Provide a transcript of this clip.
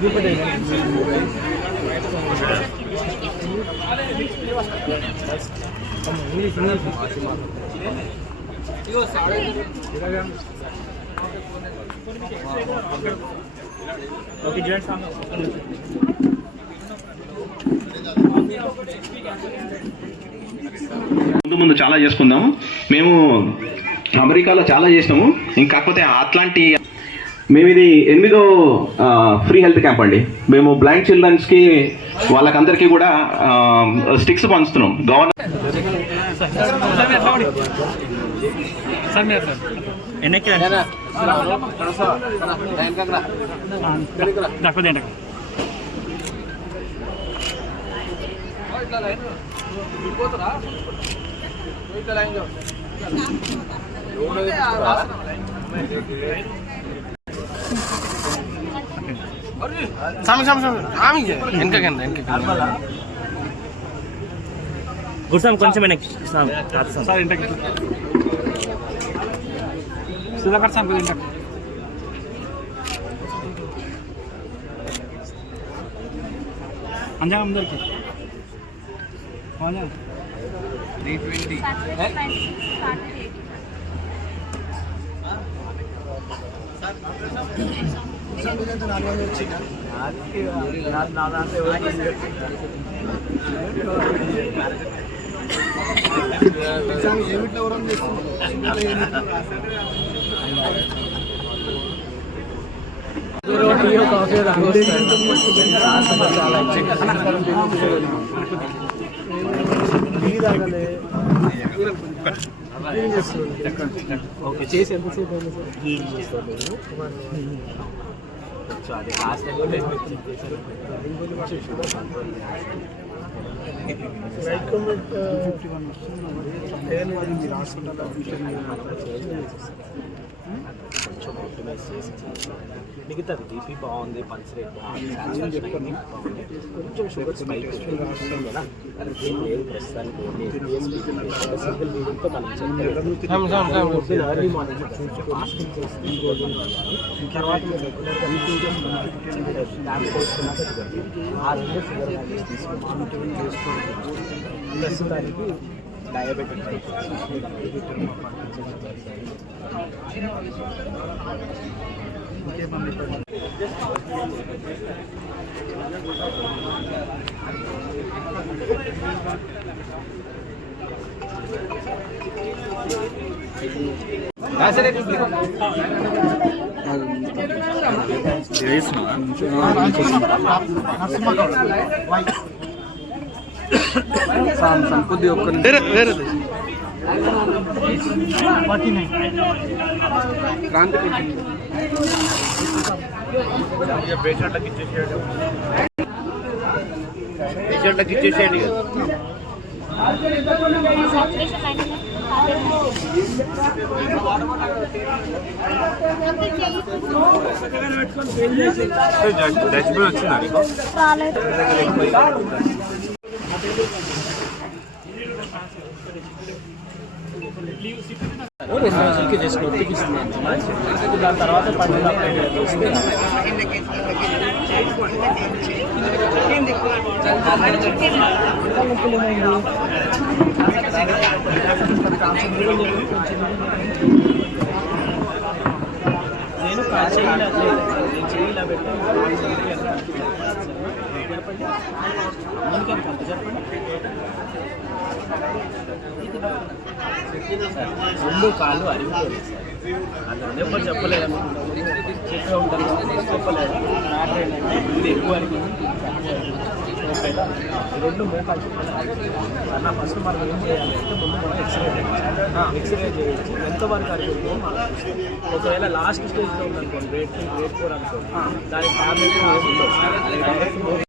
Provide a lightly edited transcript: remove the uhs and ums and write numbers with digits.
ముందు చాలా చేసుకుందాము. మేము అమెరికాలో చాలా చేసినాము. ఇంకాకపోతే అట్లాంటి మేము ఇది 8వ ఫ్రీ హెల్త్ క్యాంప్ అండి. మేము బ్లైండ్ చిల్డ్రన్స్కి వాళ్ళకందరికీ కూడా స్టిక్స్ పంచుతున్నాం. గవర్నమెంట్ గుర్సం కొంచెం సుధాకర్ సార్ అంజా అందరికి 320 ఓకే చేసి ఎంతసేపు అయింది సార్? అది లాస్ట్ మిగతాది బీపీ బాగుంది, పల్స్ రేట్ బాగుంది, కొంచెం షుగర్ స్పైక్ కదా లేదు ప్రస్తుతానికి. సింగిల్ మీడియంతో మనం ఎర్లీ మార్నింగ్ ఫాస్టింగ్ చేసి తర్వాత ట్యాబ్లెట్ వేసుకున్నాక ఆ 2 షుగర్ తీసుకుంటాం. ప్రస్తుతానికి డయాబెటిక్ కొద్దిగా ఒక్క క్రాంతి పేషెంట్లకు ఇచ్చేసేయండి కదా. డస్ట్బిన్ వచ్చిందా జస్ట్ నొప్పిస్తున్నాను. దాని తర్వాత పండుగ నేను చేయిలా పెట్టి చెప్పండి. 2 కాళ్ళు అరిగిపోలేదు సార్. అది ఎప్పుడు చెప్పలేదు, చెప్పే ఉంటారు చెప్పలేదు. మ్యాటర్ ఏంటంటే ఇది ఎక్కువ అరిగింది, 2 మోకాలు అన్న. ఫస్ట్ మనం ఏం చేయాలంటే ముందు మనం ఎక్స్రే చేయొచ్చు. ఎంతవరకు అరిగిందో మనం ఒకవేళ లాస్ట్ స్టేజ్లో ఉందనుకోండి, గ్రేడ్ 3 గ్రేడ్ 4 అనుకోండి, దానికి టాబ్లెట్